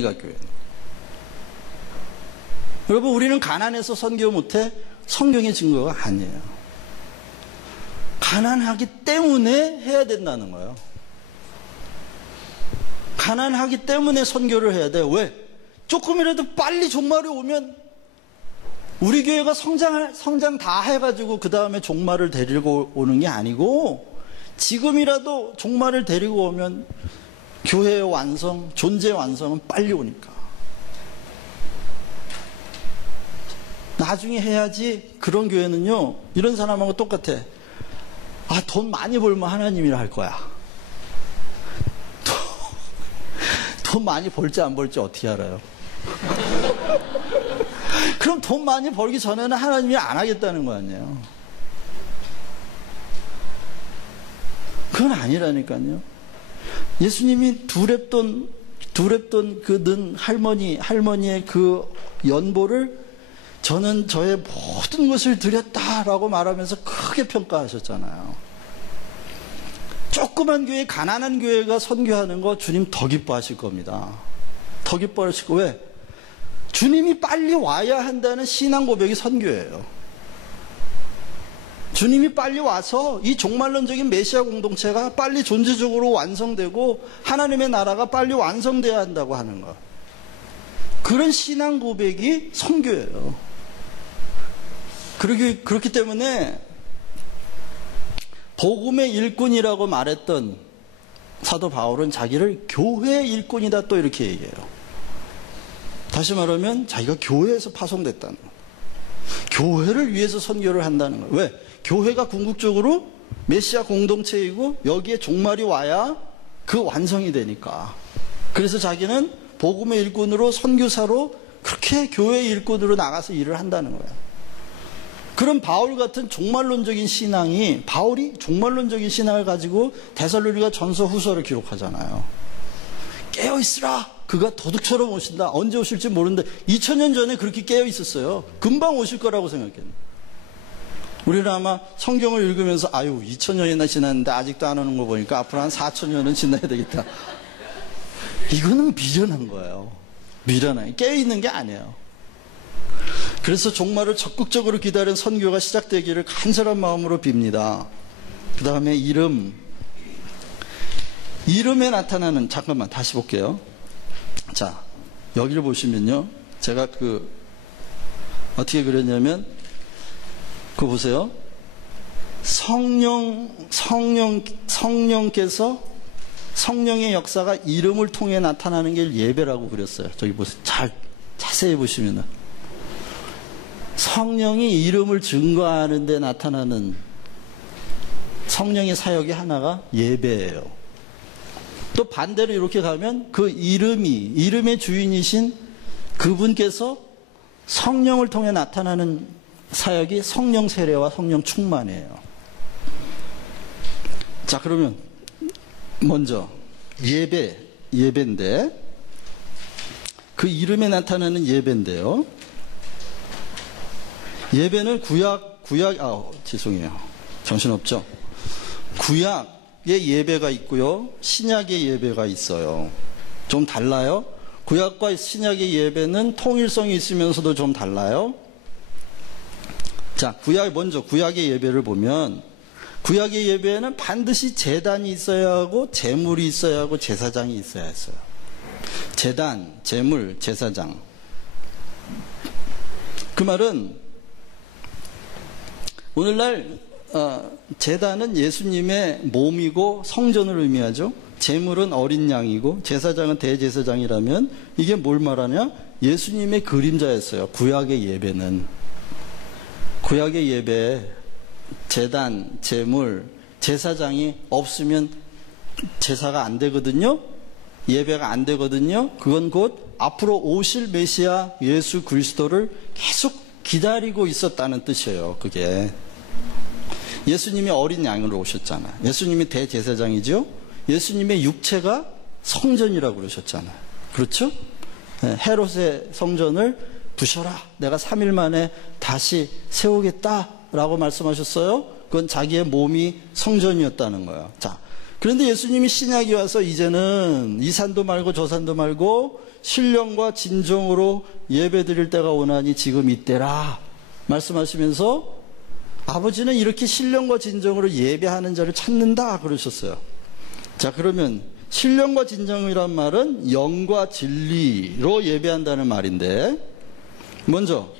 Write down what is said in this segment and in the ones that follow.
교회. 여러분, 우리는 가난해서 선교 못해? 성경의 증거가 아니에요. 가난하기 때문에 해야 된다는 거예요. 가난하기 때문에 선교를 해야 돼. 왜? 조금이라도 빨리 종말이 오면 우리 교회가 성장 다 해가지고 그 다음에 종말을 데리고 오는 게 아니고, 지금이라도 종말을 데리고 오면 교회의 완성, 존재의 완성은 빨리 오니까. 나중에 해야지. 그런 교회는요, 이런 사람하고 똑같아. 아, 돈 많이 벌면 하나님이라 할 거야. 돈 많이 벌지 안 벌지 어떻게 알아요? 그럼 돈 많이 벌기 전에는 하나님이 안 하겠다는 거 아니에요? 그건 아니라니까요. 예수님이 두랩돈 그 는 할머니의 그 연보를 저는 저의 모든 것을 드렸다라고 말하면서 크게 평가하셨잖아요. 조그만 교회, 가난한 교회가 선교하는 거 주님 더 기뻐하실 겁니다. 더 기뻐하실 거. 왜? 주님이 빨리 와야 한다는 신앙 고백이 선교예요. 주님이 빨리 와서 이 종말론적인 메시아 공동체가 빨리 존재적으로 완성되고 하나님의 나라가 빨리 완성돼야 한다고 하는 것. 그런 신앙 고백이 선교예요. 그렇기 때문에 복음의 일꾼이라고 말했던 사도 바울은 자기를 교회의 일꾼이다 또 이렇게 얘기해요. 다시 말하면 자기가 교회에서 파송됐다는 거예요. 교회를 위해서 선교를 한다는 거예요. 왜? 교회가 궁극적으로 메시아 공동체이고 여기에 종말이 와야 그 완성이 되니까. 그래서 자기는 복음의 일꾼으로, 선교사로, 그렇게 교회의 일꾼으로 나가서 일을 한다는 거예요. 그런 바울 같은 종말론적인 신앙이, 바울이 종말론적인 신앙을 가지고 데살로니가 전서 후서를 기록하잖아요. 깨어있으라, 그가 도둑처럼 오신다. 언제 오실지 모르는데 2000년 전에 그렇게 깨어있었어요. 금방 오실 거라고 생각했는데, 우리는 아마 성경을 읽으면서 아유 2000년이나 지났는데 아직도 안 오는 거 보니까 앞으로 한 4000년은 지나야 되겠다. 이거는 미련한 거예요. 미련한, 깨어있는 게 아니에요. 그래서 종말을 적극적으로 기다리는 선교가 시작되기를 간절한 마음으로 빕니다. 그 다음에 이름에 나타나는, 잠깐만 다시 볼게요. 자, 여기를 보시면요, 제가 어떻게 그렸냐면, 그거 보세요. 성령께서, 성령의 역사가 이름을 통해 나타나는 게 예배라고 그렸어요. 저기 보세요. 자세히 보시면은 성령이 이름을 증거하는 데 나타나는 성령의 사역의 하나가 예배예요. 또 반대로 이렇게 가면 그 이름의 주인이신 그분께서 성령을 통해 나타나는 사역이 성령 세례와 성령 충만이에요. 자, 그러면 먼저 예배인데, 그 이름에 나타나는 예배인데요, 예배는 죄송해요. 정신없죠? 구약의 예배가 있고요, 신약의 예배가 있어요. 좀 달라요. 구약과 신약의 예배는 통일성이 있으면서도 좀 달라요. 자, 먼저 구약의 예배를 보면, 구약의 예배에는 반드시 제단이 있어야 하고, 제물이 있어야 하고, 제사장이 있어야 했어요. 제단, 제물, 제사장. 그 말은 오늘날 제단은 예수님의 몸이고 성전을 의미하죠. 제물은 어린 양이고 제사장은 대제사장이라면 이게 뭘 말하냐? 예수님의 그림자였어요. 구약의 예배는. 구약의 예배에 제단, 제물, 제사장이 없으면 제사가 안 되거든요. 예배가 안 되거든요. 그건 곧 앞으로 오실 메시아 예수 그리스도를 계속 기다리고 있었다는 뜻이에요. 그게 예수님이 어린 양으로 오셨잖아요. 예수님이 대제사장이죠. 예수님의 육체가 성전이라고 그러셨잖아요. 그렇죠? 헤롯의 성전을 부셔라, 내가 3일 만에 다시 세우겠다라고 말씀하셨어요. 그건 자기의 몸이 성전이었다는 거예요. 자, 그런데 예수님이 신약이 와서 이제는 이 산도 말고 저 산도 말고 신령과 진정으로 예배 드릴 때가 오나니 지금 이때라 말씀하시면서 아버지는 이렇게 신령과 진정으로 예배하는 자를 찾는다 그러셨어요. 자, 그러면 신령과 진정이란 말은 영과 진리로 예배한다는 말인데, 먼저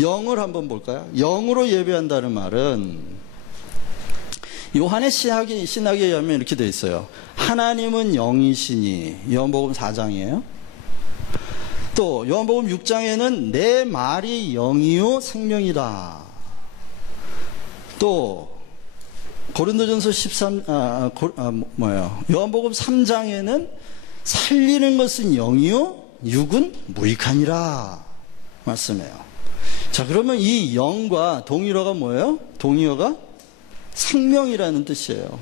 영을 한번 볼까요? 영으로 예배한다는 말은 요한의 신학에 의하면 이렇게 되어 있어요. 하나님은 영이시니, 요한복음 4장이에요. 또 요한복음 6장에는 내 말이 영이요 생명이다. 또 고린도전서 요한복음 3장에는 살리는 것은 영이요 육은 무익하니라 말씀해요. 자, 그러면 이 영과 동일어가 뭐예요? 동일어가 생명이라는 뜻이에요.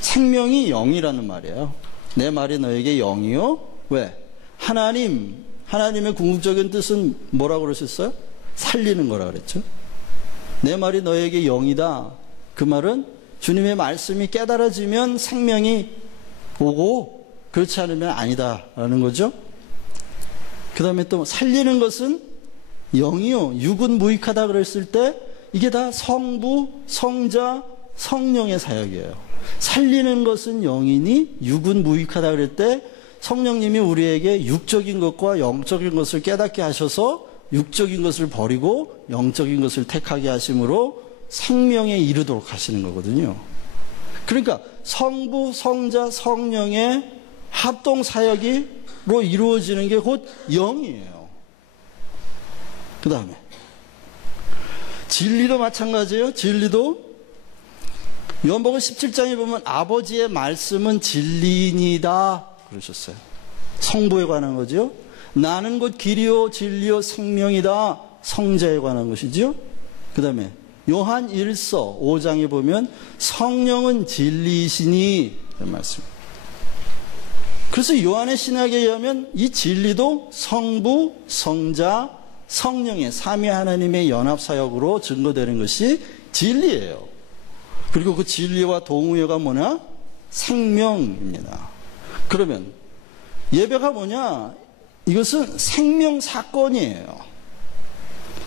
생명이 영이라는 말이에요. 내 말이 너에게 영이요? 왜? 하나님의 궁극적인 뜻은 뭐라고 그러셨어요? 살리는 거라 그랬죠. 내 말이 너에게 영이다. 그 말은 주님의 말씀이 깨달아지면 생명이 오고 그렇지 않으면 아니다라는 거죠. 그 다음에 또 살리는 것은 영이요 육은 무익하다 그랬을 때 이게 다 성부, 성자, 성령의 사역이에요. 살리는 것은 영이니 육은 무익하다 그럴 때 성령님이 우리에게 육적인 것과 영적인 것을 깨닫게 하셔서 육적인 것을 버리고 영적인 것을 택하게 하심으로 생명에 이르도록 하시는 거거든요. 그러니까 성부, 성자, 성령의 합동 사역으로 이루어지는 게 곧 영이에요. 그 다음에 진리도 마찬가지예요. 진리도 요한복음 17장에 보면 아버지의 말씀은 진리이니다 그러셨어요. 성부에 관한 거죠. 나는 곧 길이요 진리요 생명이다. 성자에 관한 것이죠. 그 다음에 요한 1서 5장에 보면 성령은 진리이시니 이런 말씀. 그래서 요한의 신학에 의하면 이 진리도 성부, 성자, 성령의 삼위 하나님의 연합사역으로 증거되는 것이 진리예요. 그리고 그 진리와 동의어가 뭐냐? 생명입니다. 그러면 예배가 뭐냐? 이것은 생명사건이에요.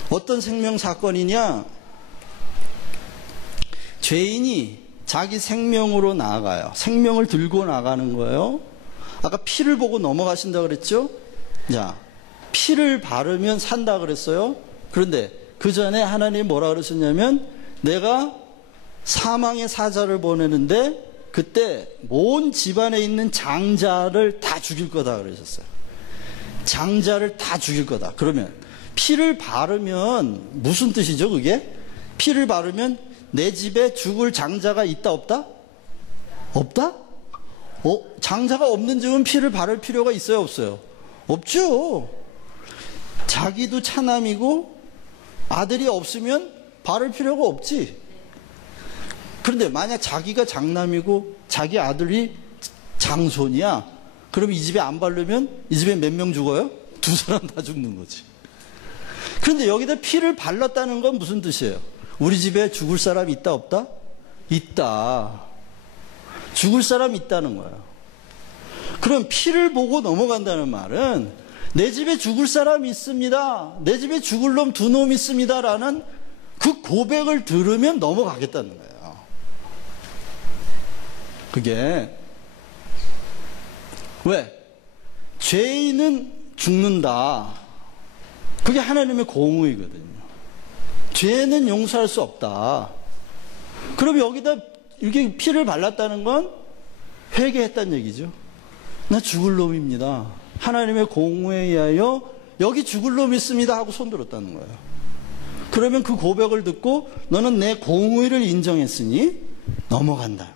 어떤 생명사건이냐? 죄인이 자기 생명으로 나아가요. 생명을 들고 나가는 거예요. 아까 피를 보고 넘어가신다 그랬죠? 자, 피를 바르면 산다 그랬어요. 그런데 그 전에 하나님 뭐라 그러셨냐면 내가 사망의 사자를 보내는데 그때 온 집안에 있는 장자를 다 죽일 거다 그러셨어요. 장자를 다 죽일 거다. 그러면 피를 바르면 무슨 뜻이죠 그게? 피를 바르면 내 집에 죽을 장자가 있다 없다? 없다? 장자가 없는 집은 피를 바를 필요가 있어요 없어요? 없죠. 자기도 차남이고 아들이 없으면 바를 필요가 없지. 그런데 만약 자기가 장남이고 자기 아들이 장손이야. 그럼 이 집에 안 바르면 이 집에 몇 명 죽어요? 2사람 다 죽는 거지. 그런데 여기다 피를 발랐다는 건 무슨 뜻이에요? 우리 집에 죽을 사람 있다 없다? 있다. 죽을 사람 있다는 거예요. 그럼 피를 보고 넘어간다는 말은 내 집에 죽을 사람 있습니다. 내 집에 죽을 놈 2놈 있습니다. 라는 그 고백을 들으면 넘어가겠다는 거예요. 그게 왜? 죄인은 죽는다. 그게 하나님의 공의거든요. 죄는 용서할 수 없다. 그럼 여기다 이렇게 피를 발랐다는 건 회개했다는 얘기죠. 나 죽을 놈입니다. 하나님의 공의에 의하여 여기 죽을 놈 있습니다 하고 손들었다는 거예요. 그러면 그 고백을 듣고 너는 내 공의를 인정했으니 넘어간다.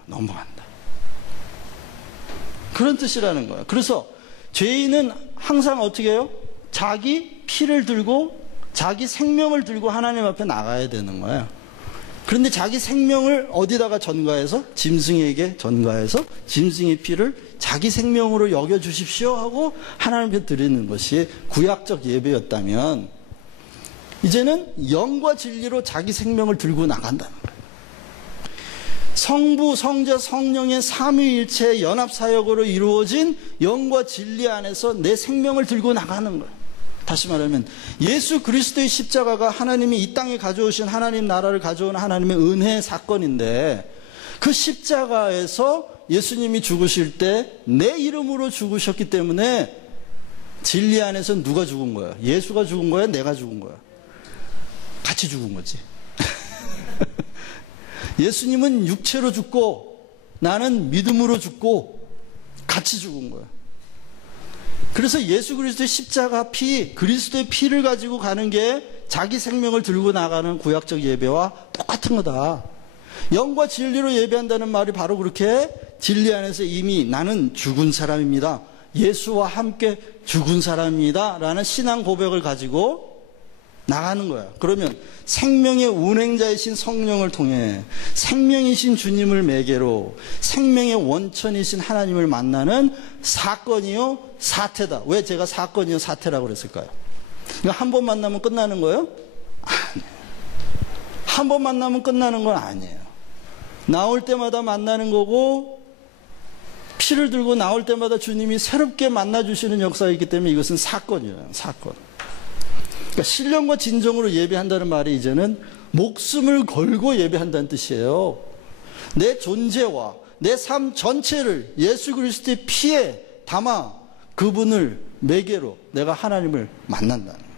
그런 뜻이라는 거예요. 그래서 죄인은 항상 어떻게 해요? 자기 피를 들고 자기 생명을 들고 하나님 앞에 나가야 되는 거예요. 그런데 자기 생명을 어디다가 전가해서? 짐승에게 전가해서 짐승의 피를 자기 생명으로 여겨주십시오 하고 하나님 앞에 드리는 것이 구약적 예배였다면 이제는 영과 진리로 자기 생명을 들고 나간다는 거예요. 성부, 성자, 성령의 삼위일체의 연합사역으로 이루어진 영과 진리 안에서 내 생명을 들고 나가는 거예요. 다시 말하면 예수 그리스도의 십자가가 하나님이 이 땅에 가져오신 하나님 나라를 가져온 하나님의 은혜의 사건인데, 그 십자가에서 예수님이 죽으실 때 내 이름으로 죽으셨기 때문에 진리 안에서 누가 죽은 거야? 예수가 죽은 거야? 내가 죽은 거야? 같이 죽은 거지. 예수님은 육체로 죽고 나는 믿음으로 죽고 같이 죽은 거야. 그래서 예수 그리스도의 십자가 피, 그리스도의 피를 가지고 가는 게 자기 생명을 들고 나가는 구약적 예배와 똑같은 거다. 영과 진리로 예배한다는 말이 바로 그렇게 진리 안에서 이미 나는 죽은 사람입니다, 예수와 함께 죽은 사람입니다 라는 신앙 고백을 가지고 나가는 거야. 그러면 생명의 운행자이신 성령을 통해 생명이신 주님을 매개로 생명의 원천이신 하나님을 만나는 사건이요 사태다. 왜 제가 사건이요 사태라고 그랬을까요? 한 번 만나면 끝나는 거예요? 아니에요. 한 번 만나면 끝나는 건 아니에요. 나올 때마다 만나는 거고, 피를 들고 나올 때마다 주님이 새롭게 만나주시는 역사이기 때문에 이것은 사건이에요. 사건. 그러니까 신령과 진정으로 예배한다는 말이 이제는 목숨을 걸고 예배한다는 뜻이에요. 내 존재와 내 삶 전체를 예수 그리스도의 피에 담아 그분을 매개로 내가 하나님을 만난다는 거예요.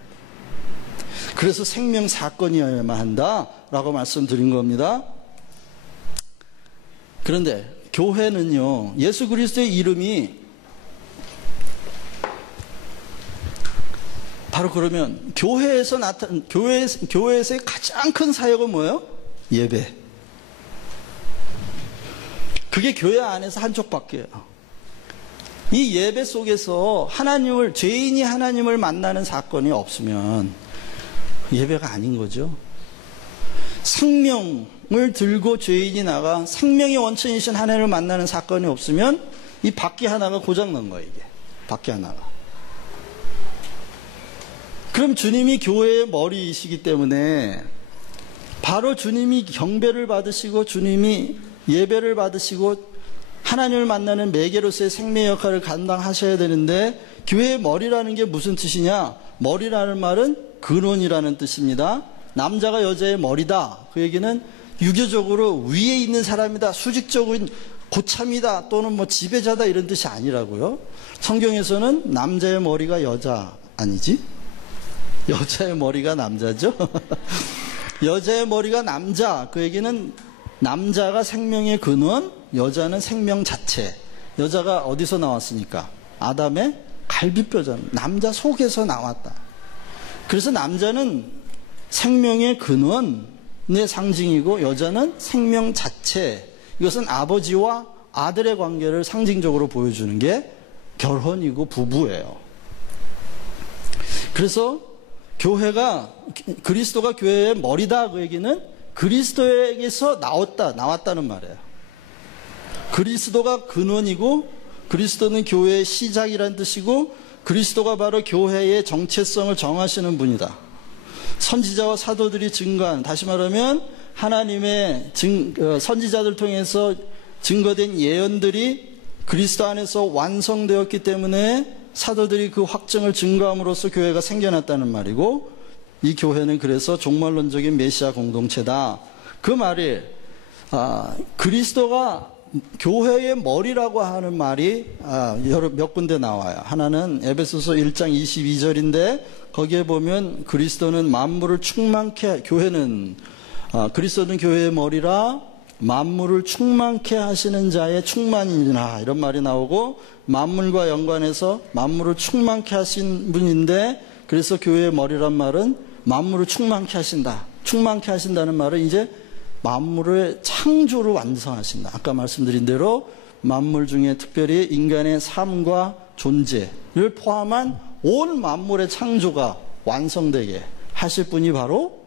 그래서 생명 사건이어야만 한다라고 말씀드린 겁니다. 그런데 교회는요, 예수 그리스도의 이름이 바로 그러면 교회에서의 가장 큰 사역은 뭐예요? 예배. 그게 교회 안에서 한쪽밖에요. 이 예배 속에서 죄인이 하나님을 만나는 사건이 없으면 예배가 아닌 거죠. 생명을 들고 죄인이 나가 생명의 원천이신 하나님을 만나는 사건이 없으면 이 바퀴 하나가 고장난 거예요. 이게 바퀴 하나가. 그럼 주님이 교회의 머리이시기 때문에 바로 주님이 경배를 받으시고 주님이 예배를 받으시고 하나님을 만나는 매개로서의 생명의 역할을 감당하셔야 되는데, 교회의 머리라는 게 무슨 뜻이냐? 머리라는 말은 근원이라는 뜻입니다. 남자가 여자의 머리다. 그 얘기는 유교적으로 위에 있는 사람이다, 수직적인 고참이다, 또는 뭐 지배자다, 이런 뜻이 아니라고요. 성경에서는 남자의 머리가 여자 아니지? 여자의 머리가 남자죠? 여자의 머리가 남자, 그 얘기는 남자가 생명의 근원, 여자는 생명 자체. 여자가 어디서 나왔으니까? 아담의 갈비뼈잖아. 남자 속에서 나왔다. 그래서 남자는 생명의 근원의 상징이고 여자는 생명 자체. 이것은 아버지와 아들의 관계를 상징적으로 보여주는 게 결혼이고 부부예요. 그래서 그리스도가 교회의 머리다, 그 얘기는 그리스도에게서 나왔다는 말이에요. 그리스도가 근원이고 그리스도는 교회의 시작이라는 뜻이고, 그리스도가 바로 교회의 정체성을 정하시는 분이다. 선지자와 사도들이 증거한, 다시 말하면 하나님의 선지자들 통해서 증거된 예언들이 그리스도 안에서 완성되었기 때문에 사도들이 그 확증을 증거함으로써 교회가 생겨났다는 말이고, 이 교회는 그래서 종말론적인 메시아 공동체다. 그 말이 그리스도가 교회의 머리라고 하는 말이 몇 군데 나와요. 하나는 에베소서 1장 22절인데 거기에 보면 그리스도는 만물을 충만케, 그리스도는 교회의 머리라 만물을 충만케 하시는 자의 충만이니라, 이런 말이 나오고, 만물과 연관해서 만물을 충만케 하신 분인데, 그래서 교회의 머리란 말은 만물을 충만케 하신다. 충만케 하신다는 말은 이제 만물의 창조를 완성하신다. 아까 말씀드린 대로 만물 중에 특별히 인간의 삶과 존재를 포함한 온 만물의 창조가 완성되게 하실 분이 바로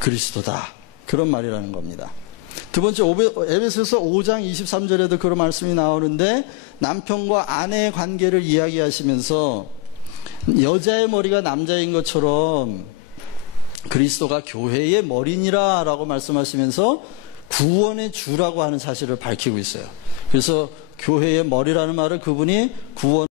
그리스도다. 그런 말이라는 겁니다. 두 번째, 에베소서 5장 23절에도 그런 말씀이 나오는데, 남편과 아내의 관계를 이야기하시면서 여자의 머리가 남자인 것처럼 그리스도가 교회의 머리니라 라고 말씀하시면서 구원의 주라고 하는 사실을 밝히고 있어요. 그래서 교회의 머리라는 말을 그분이 구원